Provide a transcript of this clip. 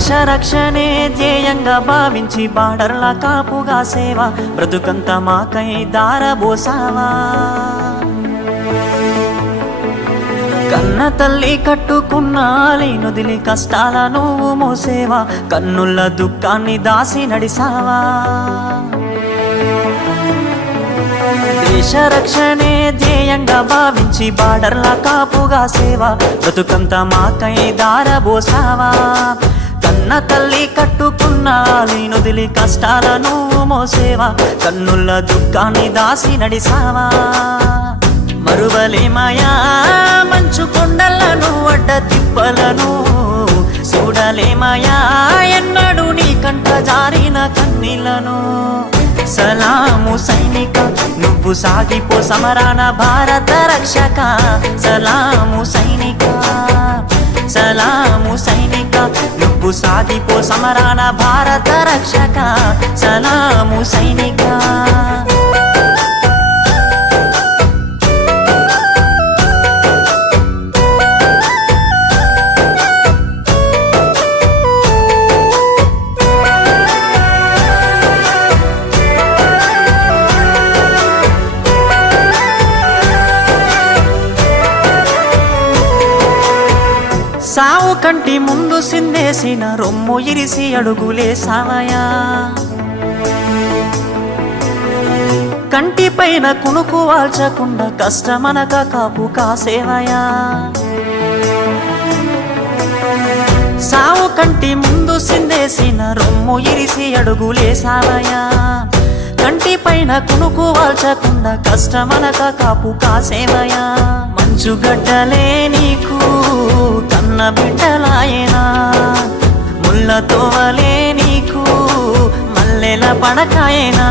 దేశ రక్షణే ధ్యేయంగా భావించి బార్డర్ల కాపుగా సేవ బ్రతుకంత మాకై దారబోసావా. కన్న తల్లి కట్టుకున్న లేనొదిలి కష్టాల నువ్వు మోసేవా, కన్నుల దుఃఖాన్ని దాసి నడిసావా. దేశ రక్షణే ధ్యేయంగా భావించి బార్డర్ల కాపుగా సేవ బ్రతుకంత మాకై దారబోసావా. కన్న తల్లి కట్టుకున్న లేనొదిలి కష్టాల నువ్వు మోసేవా, కన్నుల దుఃఖాన్ని దాసి నడిసావా. మరువలేమయా మంచు కొండలను అడ్డ తిప్పలను, చూడలేమయా ఎన్నడూ నీ కంట జారిన కన్నీళ్లను. సలాము సైనిక నువ్వు సాగిపో సమరాన భారత రక్షక. సలాము సైనిక, సలాము సైనిక నువ్వు సాగిపో సమరాన భారత రక్షక. సలాము సైనిక. సావు కంటి ముందు సిందేసిన రొమ్ము ఇరిసి అడుగులేసావయా. కంటి పైన కునుకు వాల్చకుండా కష్టమనక కాపు కాసేవయా. సావు కంటి ముందు సిందేసిన రొమ్ము ఇరిసి అడుగులేసావయా. కంటి పైన కునుకు వాల్చకుండా కష్టమనక కాపు కాసేవయా. మంచుగడ్డలే నీకు కన్న బిడ్డలాయనా, ముళ్ళతోవలే నీకు మల్లెల పడకాయనా.